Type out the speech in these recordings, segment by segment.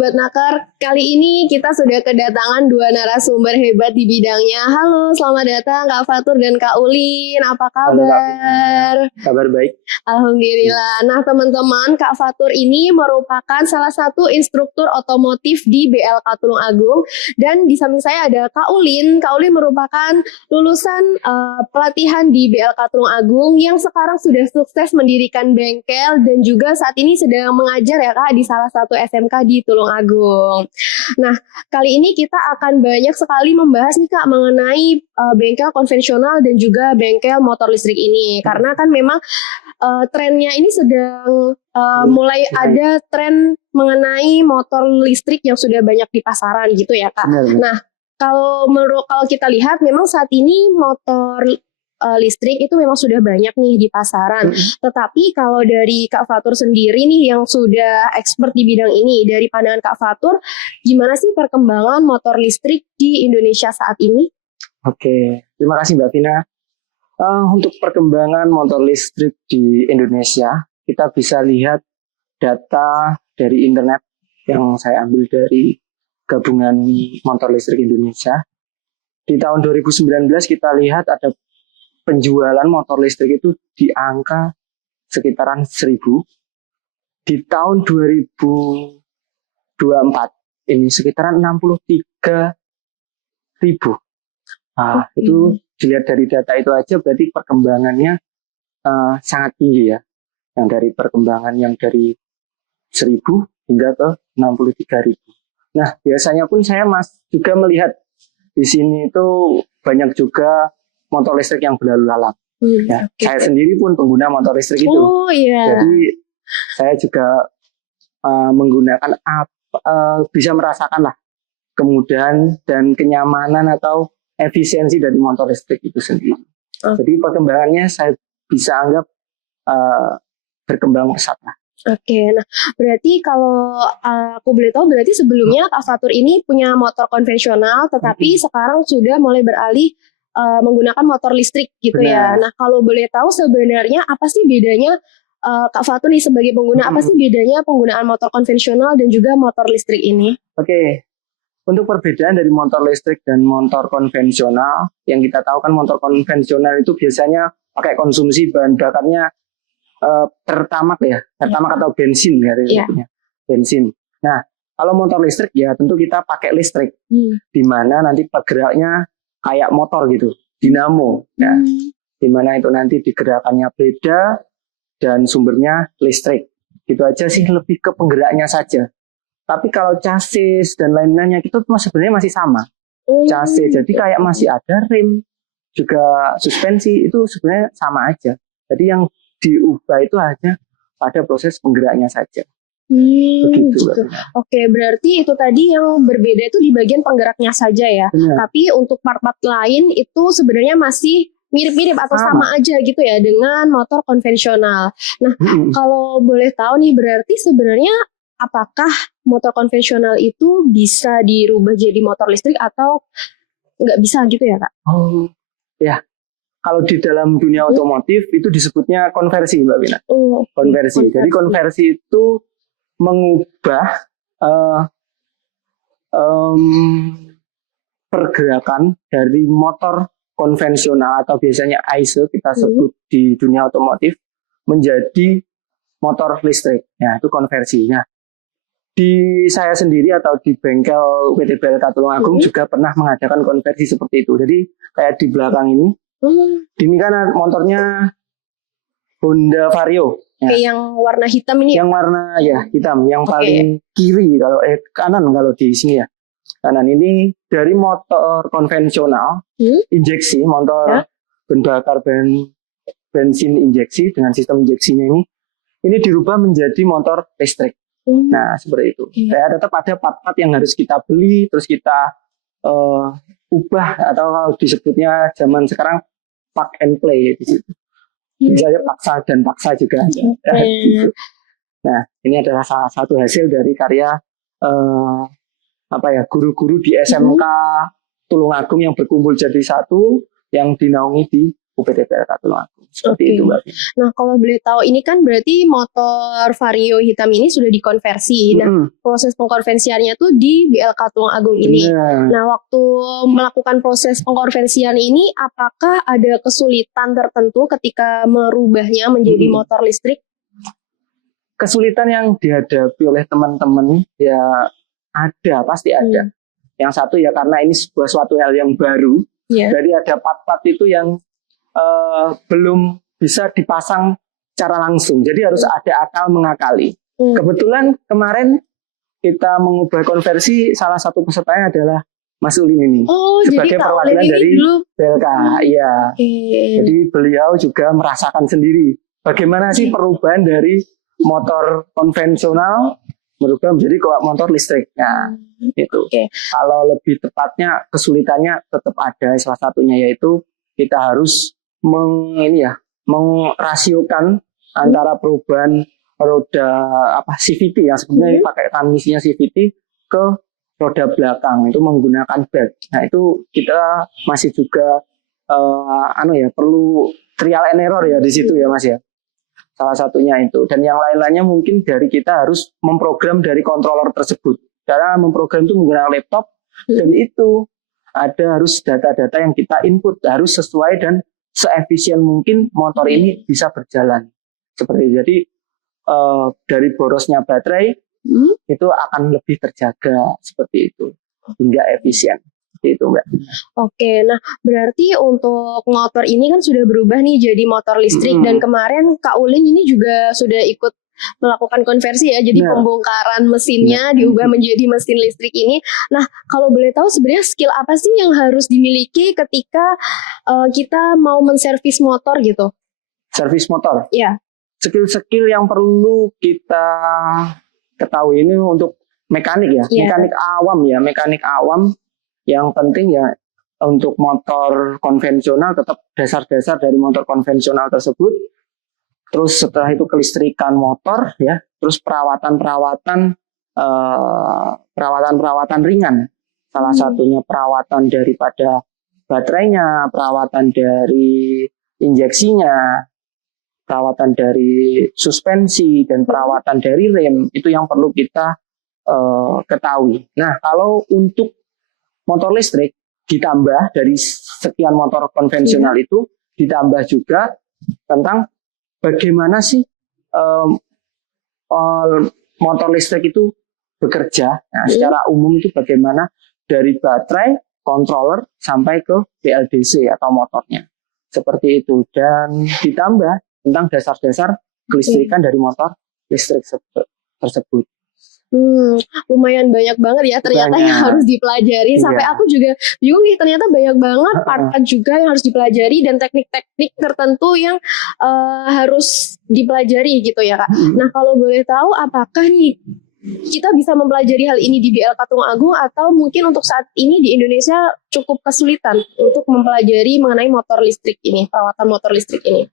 Sobat Naker, kali ini kita sudah kedatangan dua narasumber hebat di bidangnya. Halo, selamat datang Kak Fatur dan Kak Ulin. Apa Halo Kak, kabar? kabar baik. Alhamdulillah. Nah teman-teman, Kak Fatur ini merupakan salah satu instruktur otomotif di BLK Tulung Agung. Dan di samping saya ada Kak Ulin. Kak Ulin merupakan lulusan pelatihan di BLK Tulung Agung yang sekarang sudah sukses mendirikan bengkel dan juga saat ini sedang mengajar ya Kak di salah satu SMK di Tulung Agung. Nah, kali ini kita akan banyak sekali membahas nih Kak mengenai bengkel konvensional dan juga bengkel motor listrik ini. Karena kan memang trennya ini sedang mulai ada tren mengenai motor listrik yang sudah banyak di pasaran gitu ya Kak. Benar. Nah, kalau kita lihat memang saat ini motor listrik itu memang sudah banyak nih di pasaran. Tetapi kalau dari Kak Fatur sendiri nih yang sudah expert di bidang ini, dari pandangan Kak Fatur, gimana sih perkembangan motor listrik di Indonesia saat ini? Oke, terima kasih Mbak Vina. Untuk perkembangan motor listrik di Indonesia, kita bisa lihat data dari internet yang saya ambil dari Gabungan Motor Listrik Indonesia. Di tahun 2019 kita lihat ada penjualan motor listrik itu di angka sekitaran 1.000. Di tahun 2024 ini sekitaran 63.000. Nah, itu dilihat dari data itu aja berarti perkembangannya sangat tinggi ya. Yang dari perkembangan yang dari 1.000 hingga ke 63.000. Nah, biasanya pun saya juga melihat di sini itu banyak juga motor listrik yang berlalu lalang. Ya, saya sendiri pun pengguna motor listrik itu. Jadi saya juga menggunakan bisa merasakan lah kemudahan dan kenyamanan atau efisiensi dari motor listrik itu sendiri. Jadi perkembangannya saya bisa anggap berkembang pesat lah. Oke, nah berarti kalau aku boleh tahu berarti sebelumnya Kak Fatur ini punya motor konvensional tetapi sekarang sudah mulai beralih menggunakan motor listrik gitu. Benar. Ya. Nah kalau boleh tahu sebenarnya apa sih bedanya Kak Fatur nih sebagai pengguna, apa sih bedanya penggunaan motor konvensional dan juga motor listrik ini? Oke, untuk perbedaan dari motor listrik dan motor konvensional, yang kita tahu kan motor konvensional itu biasanya pakai konsumsi bahan bakarnya pertamax ya, pertamax atau bensin ya, bensin. Nah, kalau motor listrik ya tentu kita pakai listrik, di mana nanti pergeraknya kayak motor gitu, dinamo, ya, di mana itu nanti digerakannya beda dan sumbernya listrik. Gitu aja sih, lebih ke penggeraknya saja. Tapi kalau chassis dan lain-lainnya itu sebenarnya masih sama. Chassis jadi kayak masih ada rem, juga suspensi itu sebenarnya sama aja. Jadi yang diubah itu hanya pada proses penggeraknya saja. Begitu. Oke, berarti itu tadi yang berbeda itu di bagian penggeraknya saja ya. Benar. Tapi untuk part-part lain itu sebenarnya masih mirip-mirip atau sama aja gitu ya dengan motor konvensional. Nah, kalau boleh tahu nih berarti sebenarnya apakah motor konvensional itu bisa dirubah jadi motor listrik atau nggak bisa gitu ya Kak? Oh, ya. Kalau di dalam dunia otomotif itu disebutnya konversi Mbak Wina. Konversi. Jadi konversi itu mengubah pergerakan dari motor konvensional atau biasanya ICE kita sebut di dunia otomotif menjadi motor listrik. Ya, itu konversinya. Di saya sendiri atau di bengkel PT BLK Tulung Agung juga pernah mengadakan konversi seperti itu. Jadi kayak di belakang ini kan motornya Honda Vario. Ya. Kayak yang warna hitam ini. Yang warna ya hitam, yang paling kiri kalau kanan kalau di sini ya. Kanan ini dari motor konvensional injeksi, motor bahan bakar bensin injeksi dengan sistem injeksinya ini dirubah menjadi motor listrik. Nah seperti itu. Ya, tetap ada part-part yang harus kita beli, terus kita ubah atau kalau disebutnya zaman sekarang plug and play di situ. Misalnya paksa dan paksa juga. Nah, ini adalah salah satu hasil dari karya guru-guru di SMK Tulung Agung yang berkumpul jadi satu yang dinaungi di UPT BLK Tulung Agung. Seperti Oke. itu, Mbak. Nah, kalau boleh tahu ini kan berarti motor Vario hitam ini sudah dikonversi. Nah, proses pengkonversiannya tuh di BLK Tulungagung ini. Benar. Nah, waktu melakukan proses pengkonversian ini, apakah ada kesulitan tertentu ketika merubahnya menjadi motor listrik? Kesulitan yang dihadapi oleh teman-teman ya ada, pasti ada. Yang satu ya karena ini suatu hal yang baru. Jadi ada part-part itu yang belum bisa dipasang secara langsung. Jadi harus ada akal mengakali. Kebetulan kemarin kita mengubah konversi, salah satu pesertanya adalah Mas Ulin ini. Sebagai perwakilan dari BLK. Iya. Jadi beliau juga merasakan sendiri bagaimana sih perubahan dari motor konvensional berubah menjadi motor listrik. Nah, itu. Kalau lebih tepatnya kesulitannya tetap ada. Salah satunya yaitu kita harus merasiokan antara perubahan roda CVT yang sebenarnya pakai transmisinya CVT ke roda belakang itu menggunakan belt. Nah, itu kita masih juga perlu trial and error ya di situ ya Mas ya. Salah satunya itu, dan yang lain-lainnya mungkin dari kita harus memprogram dari controller tersebut. Cara memprogram itu menggunakan laptop, dan itu harus data-data yang kita input harus sesuai dan seefisien mungkin motor ini bisa berjalan. Seperti itu. Jadi dari borosnya baterai itu akan lebih terjaga seperti itu hingga efisien. Itu Mbak. Oke, nah berarti untuk motor ini kan sudah berubah nih jadi motor listrik dan kemarin Kak Ulin ini juga sudah ikut melakukan konversi ya, jadi pembongkaran mesinnya diubah menjadi mesin listrik ini. Nah, kalau boleh tahu sebenarnya skill apa sih yang harus dimiliki ketika kita mau menservis motor gitu? Servis motor? Iya. Skill-skill yang perlu kita ketahui ini untuk mekanik ya, mekanik awam. Yang penting ya untuk motor konvensional tetap dasar-dasar dari motor konvensional tersebut. Terus setelah itu kelistrikan motor ya, terus perawatan ringan. Salah satunya perawatan daripada baterainya, perawatan dari injeksinya, perawatan dari suspensi dan perawatan dari rem itu yang perlu kita ketahui. Nah, kalau untuk motor listrik ditambah dari sekian motor konvensional itu ditambah juga tentang bagaimana sih motor listrik itu bekerja. Nah, secara umum itu bagaimana dari baterai, controller sampai ke BLDC atau motornya. Seperti itu, dan ditambah tentang dasar-dasar kelistrikan dari motor listrik tersebut. Lumayan banyak banget ya ternyata yang harus dipelajari. Sampai aku juga bingung nih, ternyata banyak banget part-part juga yang harus dipelajari dan teknik-teknik tertentu yang harus dipelajari gitu ya Kak. Nah, kalau boleh tahu apakah nih kita bisa mempelajari hal ini di BLK Tulungagung atau mungkin untuk saat ini di Indonesia cukup kesulitan untuk mempelajari mengenai motor listrik ini, perawatan motor listrik ini?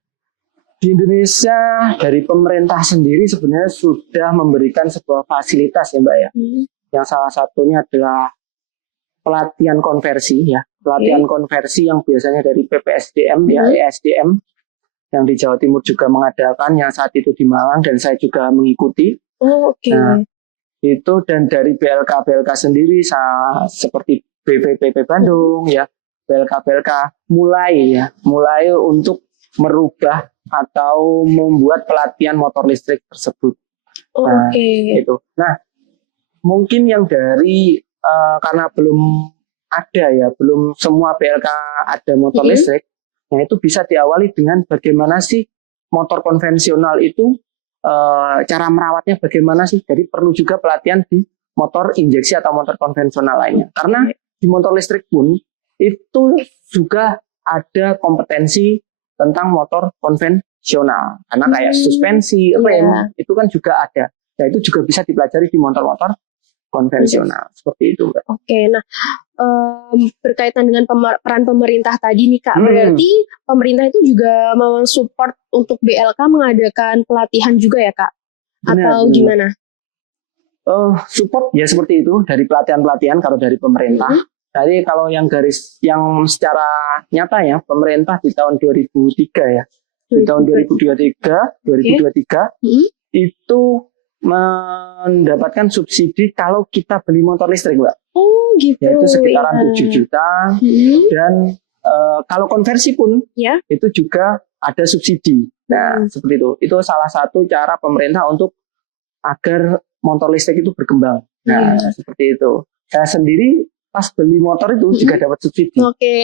Di Indonesia dari pemerintah sendiri sebenarnya sudah memberikan sebuah fasilitas ya Mbak ya. Yang salah satunya adalah pelatihan konversi ya. Pelatihan konversi yang biasanya dari PPSDM ya, ESDM yang di Jawa Timur juga mengadakan, yang saat itu di Malang dan saya juga mengikuti. Nah, itu dan dari BLK sendiri seperti BPPP Bandung ya, BLK mulai untuk merubah atau membuat pelatihan motor listrik tersebut. Gitu. Nah, mungkin yang dari karena belum semua BLK ada motor listrik, nah itu bisa diawali dengan bagaimana sih motor konvensional itu cara merawatnya bagaimana sih. Jadi perlu juga pelatihan di motor injeksi atau motor konvensional lainnya. Karena di motor listrik pun itu juga ada kompetensi tentang motor konvensional, karena kayak suspensi, rem itu kan juga ada. Nah, itu juga bisa dipelajari di motor-motor konvensional seperti itu. Oke, nah berkaitan dengan peran pemerintah tadi nih Kak, berarti pemerintah itu juga mensupport untuk BLK mengadakan pelatihan juga ya Kak? Atau gimana? Support ya seperti itu dari pelatihan-pelatihan kalau dari pemerintah. Jadi kalau yang secara nyata ya, pemerintah di tahun 2003 ya, di tahun 2023 itu mendapatkan subsidi kalau kita beli motor listrik, Mbak. Oh gitu. Yaitu sekitaran 7 juta. Dan kalau konversi pun itu juga ada subsidi. Nah, seperti itu. Itu salah satu cara pemerintah untuk agar motor listrik itu berkembang. Nah, seperti itu. Saya sendiri pas beli motor itu juga dapat subsidi.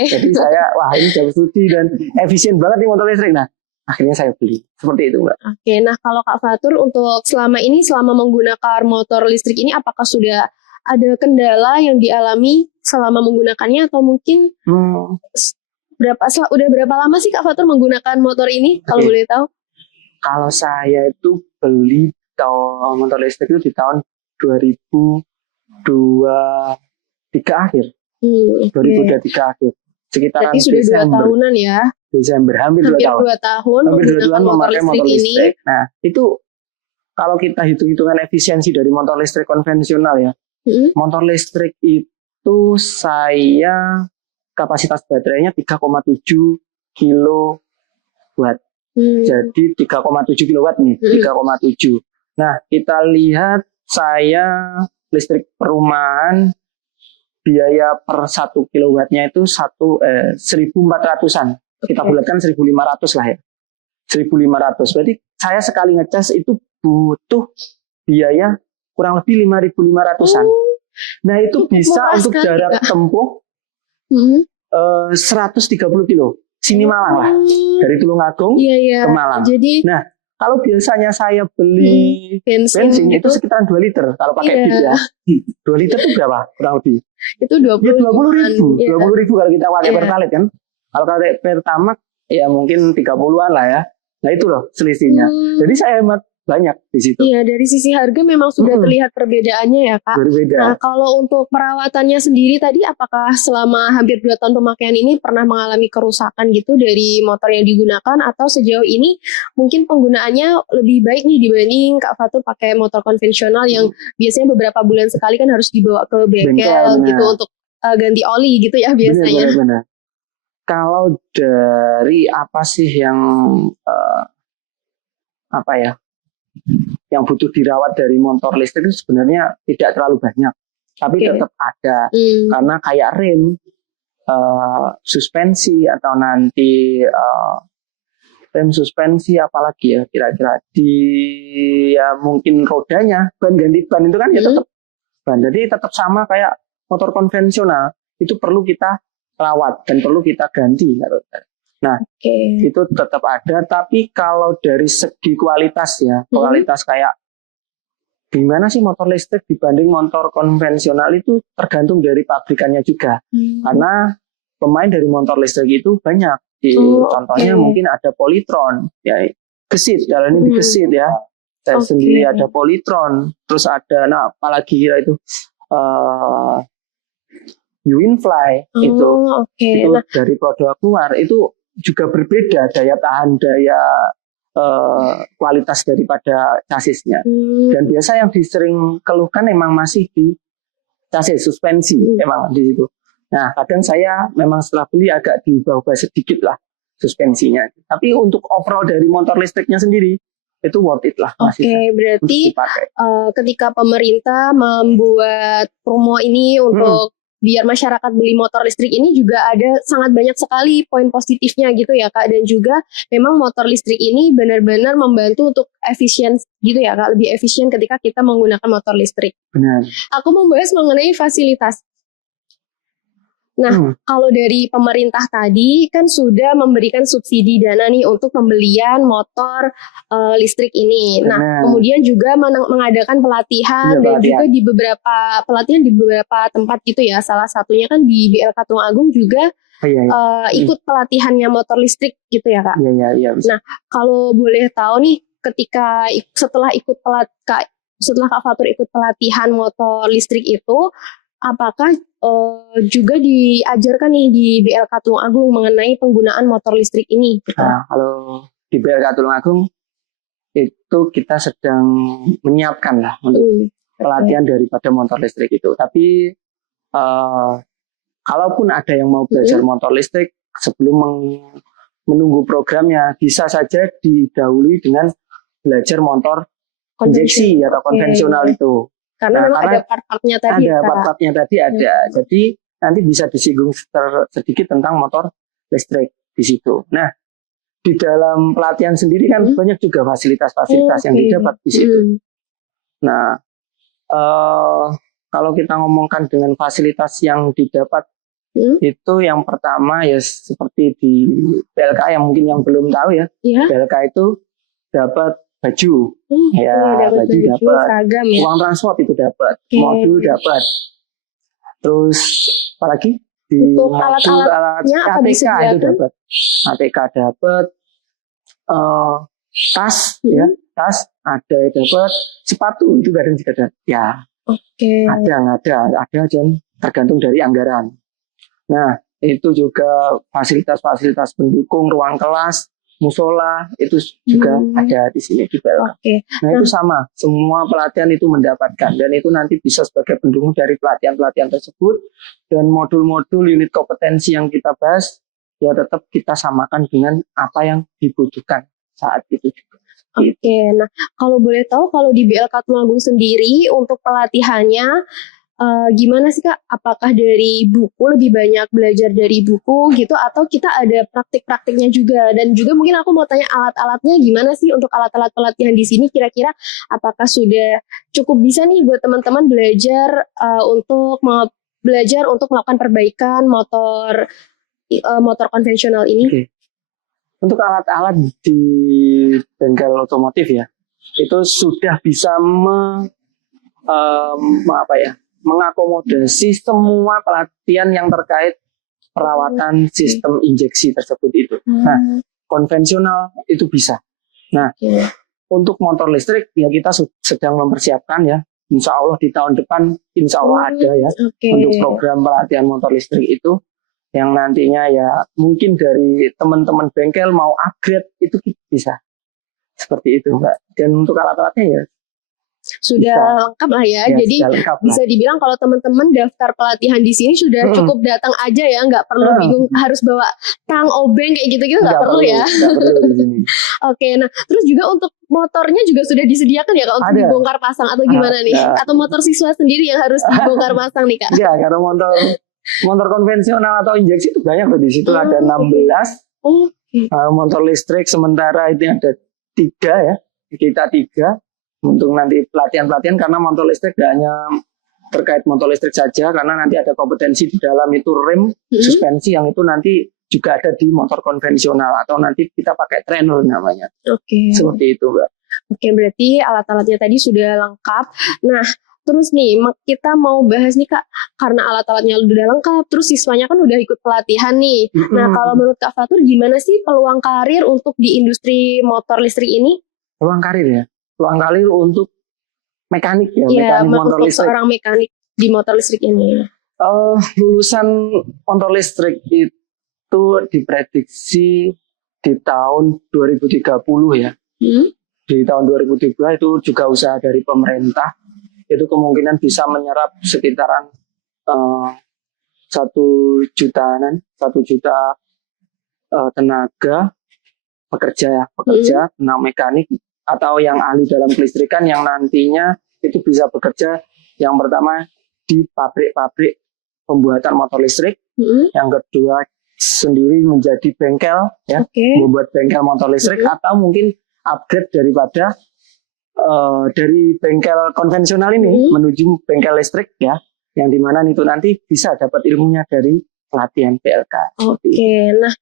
Jadi saya, wah ini dapat subsidi dan efisien banget nih motor listrik. Nah, akhirnya saya beli. Seperti itu, Mbak. Nah kalau Kak Fatur untuk selama menggunakan motor listrik ini, apakah sudah ada kendala yang dialami selama menggunakannya, atau mungkin udah berapa lama sih Kak Fatur menggunakan motor ini, kalau boleh tahu? Kalau saya itu beli motor listrik itu di tahun 2023 akhir. 2023 akhir. Sekitaran berarti sudah 2 tahunan ya? Desember, hampir 2 tahun. Hampir 2 tahun memakai motor listrik. Nah, itu kalau kita hitung-hitungan efisiensi dari motor listrik konvensional ya. Motor listrik itu saya kapasitas baterainya 3,7 kilowatt. Jadi 3,7 kilowatt nih, 3,7. Nah, kita lihat saya listrik perumahan biaya per 1 kilowattnya itu 1.400-an. Kita bulatkan 1.500 lah ya. 1.500. Berarti saya sekali ngecas itu butuh biaya kurang lebih 5.500-an. Nah, itu bisa untuk jarak tempuh 130 kilo. Sini Malang lah. Dari Tulungagung ke Malang. Nah, kalau biasanya saya beli bensin itu sekitaran 2 liter kalau pakai bis ya. 2 liter itu berapa kurang lebih? Itu 20.000. 20.000 kalau kita pakai Pertalite kan. Kalau pakai Pertamax ya mungkin 30-an lah ya. Nah itu loh selisihnya. Jadi saya hemat banyak di situ. Iya, dari sisi harga memang sudah terlihat perbedaannya ya Kak. Berbeda. Nah, kalau untuk perawatannya sendiri tadi, apakah selama hampir 2 tahun pemakaian ini pernah mengalami kerusakan gitu dari motor yang digunakan, atau sejauh ini mungkin penggunaannya lebih baik nih dibanding Kak Fatur pakai motor konvensional yang biasanya beberapa bulan sekali kan harus dibawa ke bengkel gitu untuk ganti oli gitu ya biasanya. Benar. Kalau dari apa sih yang yang butuh dirawat dari motor listrik itu sebenarnya tidak terlalu banyak, tapi tetap ada. Karena kayak rem, suspensi, atau nanti rem suspensi, apalagi ya kira-kira mungkin rodanya, ban ganti ban itu kan ya tetap ban. Jadi tetap sama kayak motor konvensional, itu perlu kita rawat dan perlu kita ganti. Nah, itu tetap ada, tapi kalau dari segi kualitas ya, kualitas kayak gimana sih motor listrik dibanding motor konvensional itu tergantung dari pabrikannya juga. Karena pemain dari motor listrik itu banyak. Contohnya mungkin ada Polytron, ya gesit, jalan ini gesit ya. Saya sendiri ada Polytron, terus ada, apalagi kira itu Uinfly itu dari produk luar itu juga berbeda daya tahan, daya kualitas daripada chassisnya. Dan biasa yang disering keluhkan memang masih di chassis suspensi, memang di situ. Nah, kadang saya memang setelah beli agak diubah-ubah sedikit lah suspensinya. Tapi untuk overall dari motor listriknya sendiri itu worth it lah. Berarti ketika pemerintah membuat promo ini untuk biar masyarakat beli motor listrik ini, juga ada sangat banyak sekali poin positifnya gitu ya Kak. Dan juga memang motor listrik ini benar-benar membantu untuk efisien gitu ya Kak, lebih efisien ketika kita menggunakan motor listrik. Benar. Aku membahas mengenai fasilitas. Nah, kalau dari pemerintah tadi kan sudah memberikan subsidi dana nih untuk pembelian motor listrik ini. Nah, kemudian juga mengadakan pelatihan dan juga di beberapa pelatihan di beberapa tempat gitu ya. Salah satunya kan di BLK Tulungagung juga ikut pelatihannya motor listrik gitu ya Kak. Nah, kalau boleh tahu nih, ketika setelah Kak Fatur ikut pelatihan motor listrik itu, apakah juga diajarkan nih di BLK Tulungagung mengenai penggunaan motor listrik ini? Nah, kalau di BLK Tulungagung itu kita sedang menyiapkan lah untuk pelatihan daripada motor listrik itu. Tapi kalaupun ada yang mau belajar motor listrik, sebelum menunggu programnya, bisa saja didahului dengan belajar motor injeksi atau konvensional itu. Karena memang ada part-partnya tadi. Ada part-partnya tadi ada. Jadi nanti bisa disinggung sedikit tentang motor listrik di situ. Nah, di dalam pelatihan sendiri kan banyak juga fasilitas-fasilitas yang didapat di situ. Nah, kalau kita ngomongkan dengan fasilitas yang didapat itu yang pertama ya seperti di PLK yang mungkin yang belum tahu ya. PLK itu dapat baju, baju dapat, seragam, ya. Uang transport itu dapat, modul dapat. Terus apalagi di untuk modul alat-alatnya ATK itu dapat, ATK dapat, tas ya, tas ada dapat, sepatu itu kadang juga ada, ya. Ada dan tergantung dari anggaran. Nah, itu juga fasilitas-fasilitas pendukung ruang kelas, musola itu juga ada di sini di PLK. Nah, itu sama, semua pelatihan itu mendapatkan dan itu nanti bisa sebagai pendukung dari pelatihan-pelatihan tersebut dan modul-modul unit kompetensi yang kita bahas ya tetap kita samakan dengan apa yang dibutuhkan saat itu juga. Nah kalau boleh tahu kalau di BLK Tulungagung sendiri untuk pelatihannya gimana sih Kak? Apakah dari buku lebih banyak belajar dari buku gitu atau kita ada praktik-praktiknya juga? Dan juga mungkin aku mau tanya alat-alatnya gimana sih untuk alat-alat pelatihan di sini kira-kira apakah sudah cukup bisa nih buat teman-teman belajar untuk melakukan perbaikan motor konvensional ini? Untuk alat-alat di bengkel otomotif ya itu sudah bisa mengakomodasi semua pelatihan yang terkait perawatan sistem injeksi tersebut itu. Nah, konvensional itu bisa. Nah, untuk motor listrik ya kita sedang mempersiapkan ya. Insya Allah di tahun depan insya Allah ada ya untuk program pelatihan motor listrik itu yang nantinya ya mungkin dari teman-teman bengkel mau upgrade itu bisa. Seperti itu Mbak. Dan untuk alat-alatnya ya sudah lengkap lah ya. Jadi bisa dibilang kalau teman-teman daftar pelatihan di sini sudah cukup datang aja ya, nggak perlu bingung harus bawa tang obeng kayak gitu-gitu nggak perlu ya. Nggak perlu di sini. Nah terus juga untuk motornya juga sudah disediakan ya Kak untuk dibongkar pasang atau gimana nih? Atau motor siswa sendiri yang harus dibongkar pasang nih Kak? Iya, karena motor konvensional atau injeksi itu banyak loh di situ ada 16. Motor listrik sementara itu ada 3 ya, kita 3. Untuk nanti pelatihan-pelatihan karena motor listrik tidak hanya terkait motor listrik saja karena nanti ada kompetensi di dalam itu rem, suspensi yang itu nanti juga ada di motor konvensional atau nanti kita pakai trainer namanya. Seperti itu Mbak. Berarti alat-alatnya tadi sudah lengkap. Nah terus nih kita mau bahas nih Kak, karena alat-alatnya udah lengkap, terus siswanya kan udah ikut pelatihan nih. Nah kalau menurut Kak Fatur gimana sih peluang karir untuk di industri motor listrik ini? Peluang karir ya? Peluang karir untuk mekanik ya, mekanik motor listrik. Seorang mekanik di motor listrik ini. Lulusan motor listrik itu diprediksi di tahun 2030 ya. Di tahun 2030 itu juga usaha dari pemerintah itu kemungkinan bisa menyerap sekitaran 1 juta tenaga pekerja tentang mekanik atau yang ahli dalam kelistrikan yang nantinya itu bisa bekerja yang pertama di pabrik-pabrik pembuatan motor listrik, yang kedua sendiri menjadi bengkel ya, membuat bengkel motor listrik atau mungkin upgrade daripada dari bengkel konvensional ini menuju bengkel listrik ya, yang dimana itu nanti bisa dapat ilmunya dari pelatihan PLK. Nah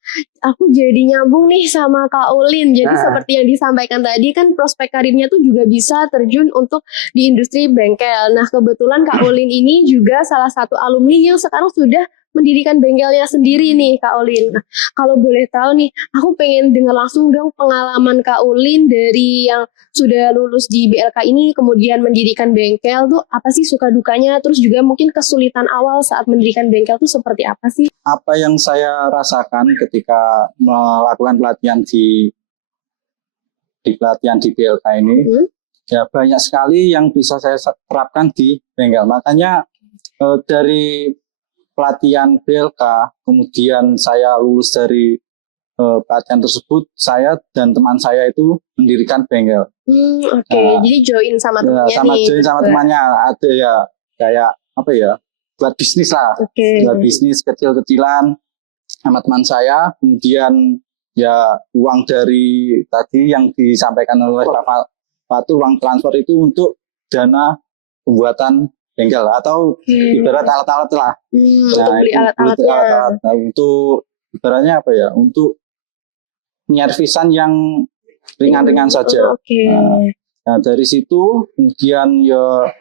aku jadi nyambung nih sama Kak Ulin. Jadi seperti yang disampaikan tadi kan prospek karirnya tuh juga bisa terjun untuk di industri bengkel. Nah kebetulan Kak Ulin ini juga salah satu alumni yang sekarang sudah mendirikan bengkelnya sendiri nih Kak Ulin. Nah, kalau boleh tahu nih, aku pengen dengar langsung dong pengalaman Kak Ulin dari yang sudah lulus di BLK ini kemudian mendirikan bengkel tuh apa sih suka dukanya, terus juga mungkin kesulitan awal saat mendirikan bengkel tuh seperti apa sih? Apa yang saya rasakan ketika melakukan pelatihan di BLK ini, ya banyak sekali yang bisa saya terapkan di bengkel. Makanya dari pelatihan BLK, kemudian saya lulus dari pelatihan tersebut saya dan teman saya itu mendirikan bengkel. Oke. Nah, Jadi join sama Ya, temennya sama nih. join sama temannya ada ya kayak apa ya, buat bisnis lah, Oke. buat bisnis kecil-kecilan sama teman saya. Kemudian ya uang dari tadi yang disampaikan oleh Pak Fatur, uang transfer itu untuk dana pembuatan bengkel atau ibarat alat-alat lah. Untuk beli itu alat-alatnya. alat-alat. Nah, untuk ibaratnya apa ya, untuk penyervisan yang ringan-ringan saja. Oke. Nah, dari situ kemudian ya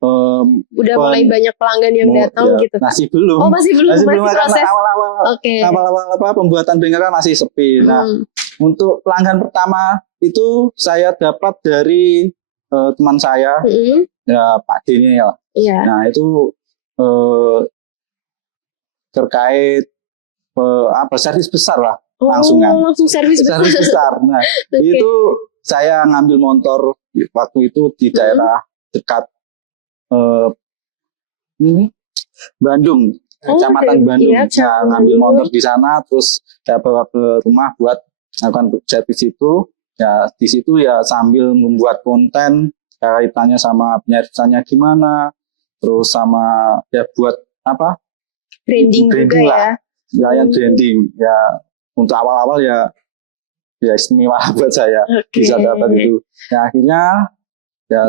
Udah mulai banyak pelanggan yang datang gitu. Masih belum. Oh, masih belum. Masih karena proses. awal-awal Oke. awal-awal pembuatan bengkel kan masih sepi. Nah, untuk pelanggan pertama itu saya dapat dari teman saya, ya Pak Dini ya. Iya. Nah, itu terkait servis besar lah, langsung servis besar. Nah, itu saya ngambil motor waktu itu di daerah dekat Bandung, Kecamatan Bandung. Iya, Saya ngambil motor di sana, terus saya bawa ke rumah buat melakukan servis itu. Ya di situ ya sambil membuat konten kaitannya sama penyervisannya gimana, terus sama ya buat apa? Branding juga lah. Ya. Branding ya, untuk awal-awal ya istimewa buat saya bisa dapat itu. Ya akhirnya ya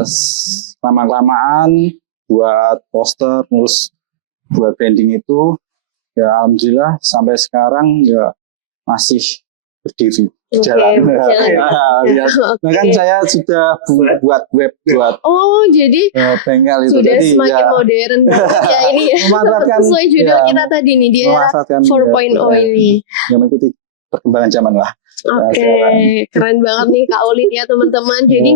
lama-kelamaan buat poster, terus buat branding itu ya alhamdulillah sampai sekarang ya masih berdiri jalan. Bahkan saya sudah buat web buat jadi bengkel itu sudah jadi semakin modern ya ini ya. Sesuai judul kita tadi nih, dia 4.0 ini yang mengikuti perkembangan zaman lah. Oke, keren banget nih Kak Ulin ya teman-teman. Jadi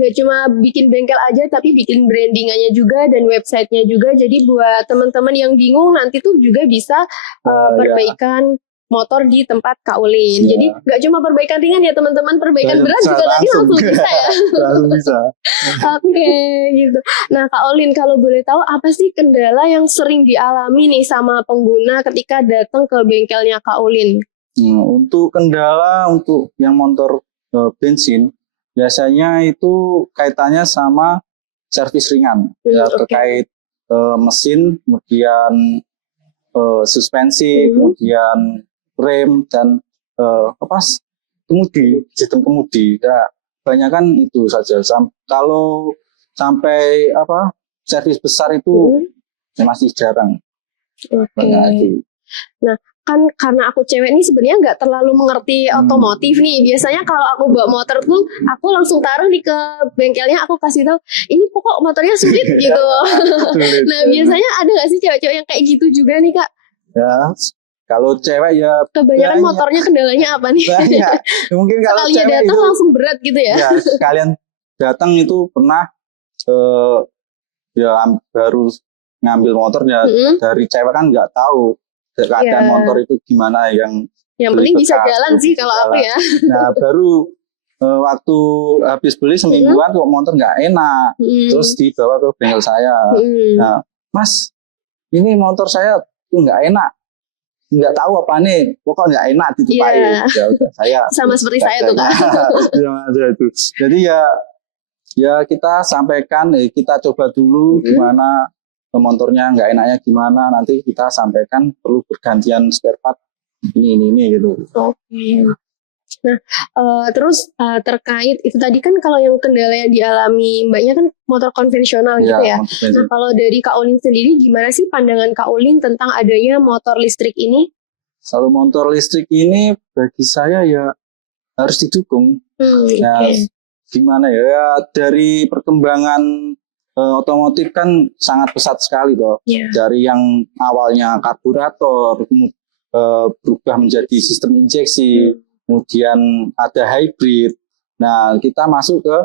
nggak cuma bikin bengkel aja, tapi bikin brandingannya juga dan websitenya juga. Jadi buat teman-teman yang bingung nanti tuh juga bisa perbaikan motor di tempat Kak Ulin. Jadi nggak cuma perbaikan ringan ya teman-teman, perbaikan berat juga tadi langsung bisa ya. Langsung bisa. Oke, gitu. Nah Kak Ulin, kalau boleh tahu apa sih kendala yang sering dialami nih sama pengguna ketika datang ke bengkelnya Kak Ulin? Untuk kendala untuk yang motor bensin biasanya itu kaitannya sama servis ringan, terkait mesin, kemudian suspensi, kemudian rem dan sistem kemudi. Ya, kebanyakan itu saja. Kalau sampai servis besar itu masih jarang. Nah, kan karena aku cewek nih sebenarnya nggak terlalu mengerti otomotif nih. Biasanya kalau aku bawa motor tuh aku langsung taruh nih ke bengkelnya, aku kasih tahu ini pokok motornya sulit gitu. Nah biasanya ada nggak sih cewek-cewek yang kayak gitu juga nih Kak? Ya, kalau cewek ya kebanyakan motornya kendalanya apa nih? Mungkin kalau sekalinya cewek datang itu, langsung berat gitu ya? Ya sekalian datang itu pernah ya baru ngambil motornya dari cewek kan nggak tahu keadaan motor itu gimana, yang penting bisa jalan sih kalau aku ya. Nah baru waktu habis beli semingguan kok motor nggak enak, terus dibawa ke bengkel saya. Nah Mas, ini motor saya tuh nggak enak, nggak tahu apa nih, pokoknya nggak enak ditumpahin. Ya udah saya sama seperti saya tuh Kak. Jadi ya kita sampaikan, kita coba dulu gimana motornya nggak enaknya gimana, nanti kita sampaikan perlu bergantian spare part ini gitu. Oke. Nah, terus terkait itu tadi kan kalau yang kendala yang dialami Mbaknya kan motor konvensional gitu ya. Nah, kalau dari Kak Ulin sendiri gimana sih pandangan Kak Ulin tentang adanya motor listrik ini? Kalau motor listrik ini bagi saya ya harus didukung. Gimana ya, dari perkembangan otomotif kan sangat pesat sekali toh. Dari yang awalnya karburator berubah menjadi sistem injeksi, kemudian ada hybrid. Nah, kita masuk ke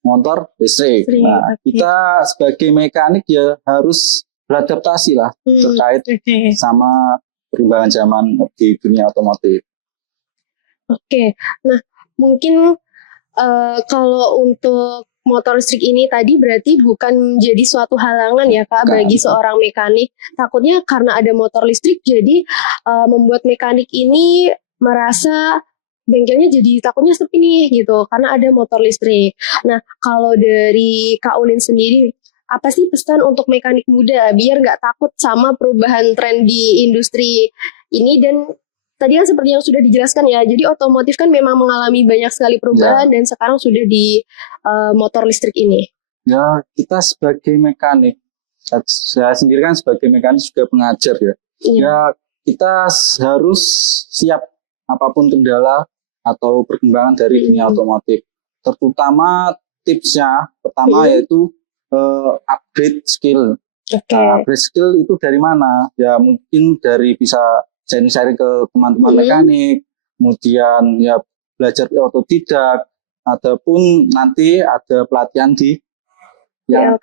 motor listrik. Nah, kita sebagai mekanik ya harus beradaptasi lah terkait sama perkembangan zaman di dunia otomotif. Oke. Nah, mungkin kalau untuk motor listrik ini tadi berarti bukan menjadi suatu halangan ya Kak bagi seorang mekanik. Takutnya karena ada motor listrik jadi membuat mekanik ini merasa bengkelnya jadi takutnya sepi nih gitu karena ada motor listrik. Nah, kalau dari Kak Ulin sendiri, apa sih pesan untuk mekanik muda biar nggak takut sama perubahan tren di industri ini? Dan tadi kan seperti yang sudah dijelaskan ya, jadi otomotif kan memang mengalami banyak sekali perubahan dan sekarang sudah di motor listrik ini. Ya, kita sebagai mekanik, saya sendiri kan sebagai mekanik juga pengajar ya. Ya, kita harus siap apapun kendala atau perkembangan dari dunia otomotif. Terutama tipsnya pertama yaitu upgrade skill. Nah, upgrade skill itu dari mana? Ya mungkin dari bisa sharing-sharing ke teman-teman mekanik, kemudian ya belajar otodidak, ataupun nanti ada pelatihan di BLK.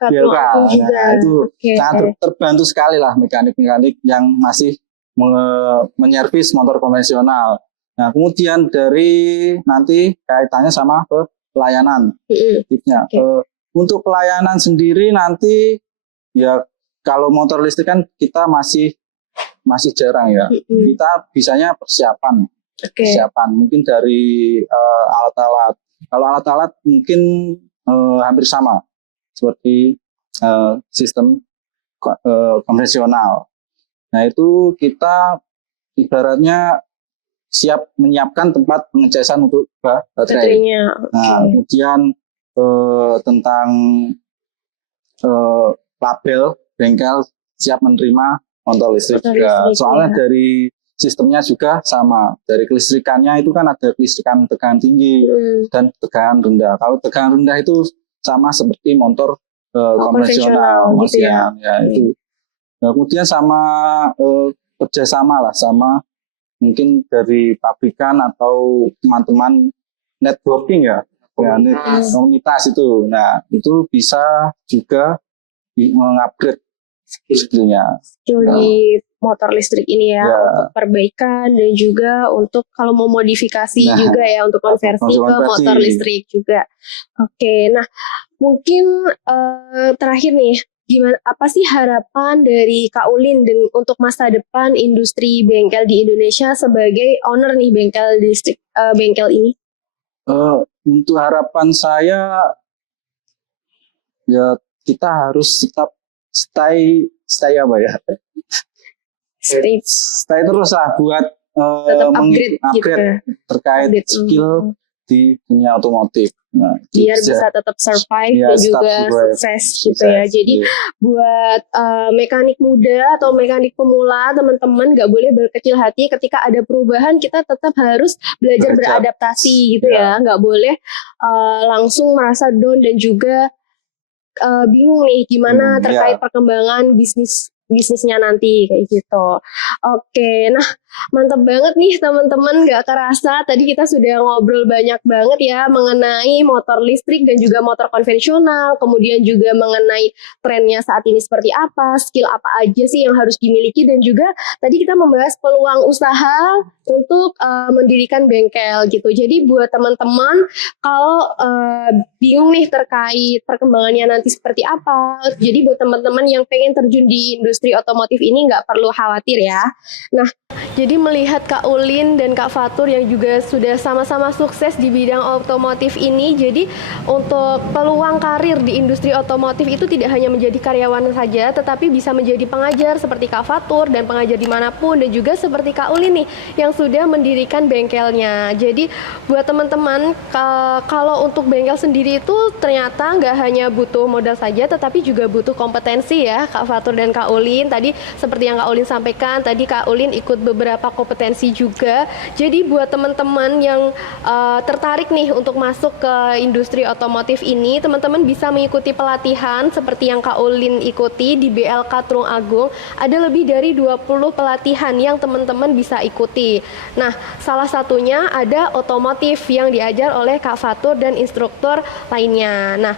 Nah, itu sangat terbantu sekali lah mekanik-mekanik yang masih menyervis motor konvensional. Nah, kemudian dari nanti kaitannya sama pelayanan tipsnya. Untuk pelayanan sendiri nanti ya kalau motor listrik kan kita masih jarang ya. Kita bisanya persiapan mungkin dari alat-alat. Kalau alat-alat mungkin hampir sama seperti sistem konvensional. Nah, itu kita ibaratnya siap menyiapkan tempat pengecasan untuk baterainya. Nah, kemudian tentang label bengkel siap menerima motor listrik juga. Soalnya dari sistemnya juga sama. Dari kelistrikannya itu kan ada kelistrikan tegangan tinggi dan tegangan rendah. Kalau tegangan rendah itu sama seperti motor konvensional, gitu ya. Itu. Nah, kemudian sama kerjasama lah sama mungkin dari pabrikan atau teman-teman networking ya komunitas itu. Nah, itu bisa juga mengupgrade skillnya. Skill di motor listrik ini ya, untuk perbaikan dan juga untuk kalau mau modifikasi juga ya untuk konversi ke motor listrik juga. Oke, nah mungkin terakhir nih, gimana apa sih harapan dari Kak Ulin untuk masa depan industri bengkel di Indonesia sebagai owner nih bengkel listrik bengkel ini? Untuk harapan saya ya kita harus tetap stay apa ya? Stay terus lah buat upgrade gitu. Terkait skill di dunia otomotif. Nah, biar bisa tetap survive dan juga sukses gitu ya. Jadi buat mekanik muda atau mekanik pemula, teman-teman nggak boleh berkecil hati ketika ada perubahan. Kita tetap harus belajar beradaptasi gitu ya. Nggak boleh langsung merasa down dan juga bingung nih gimana terkait perkembangan bisnisnya nanti kayak gitu. Oke, nah mantap banget nih teman-teman, gak kerasa tadi kita sudah ngobrol banyak banget ya mengenai motor listrik dan juga motor konvensional, kemudian juga mengenai trennya saat ini seperti apa, skill apa aja sih yang harus dimiliki, dan juga tadi kita membahas peluang usaha untuk mendirikan bengkel gitu. Jadi buat teman-teman kalau bingung nih terkait perkembangannya nanti seperti apa, jadi buat teman-teman yang pengen terjun di industri otomotif ini nggak perlu khawatir ya. Nah, jadi melihat Kak Ulin dan Kak Fatur yang juga sudah sama-sama sukses di bidang otomotif ini, jadi untuk peluang karir di industri otomotif itu tidak hanya menjadi karyawan saja, tetapi bisa menjadi pengajar seperti Kak Fatur dan pengajar dimanapun, dan juga seperti Kak Ulin nih yang sudah mendirikan bengkelnya. Jadi buat teman-teman, kalau untuk bengkel sendiri itu ternyata nggak hanya butuh modal saja, tetapi juga butuh kompetensi ya Kak Fatur dan Kak Ulin. Tadi seperti yang Kak Ulin sampaikan, tadi Kak Ulin ikut beberapa kompetensi juga. Jadi buat teman-teman yang tertarik nih untuk masuk ke industri otomotif ini, teman-teman bisa mengikuti pelatihan seperti yang Kak Ulin ikuti di BLK Tulung Agung. Ada lebih dari 20 pelatihan yang teman-teman bisa ikuti. Nah, salah satunya ada otomotif yang diajar oleh Kak Fatur dan instruktur lainnya. Nah,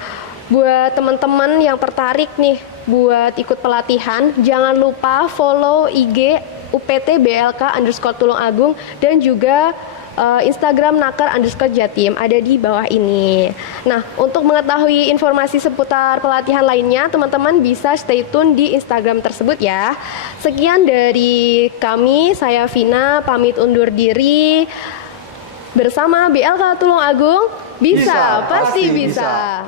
buat teman-teman yang tertarik nih buat ikut pelatihan, jangan lupa follow IG UPT BLK _Tulung Agung dan juga Instagram naker_jatim ada di bawah ini. Nah, untuk mengetahui informasi seputar pelatihan lainnya, teman-teman bisa stay tune di Instagram tersebut ya. Sekian dari kami, saya Vina pamit undur diri. Bersama BLK Tulung Agung, bisa, pasti bisa.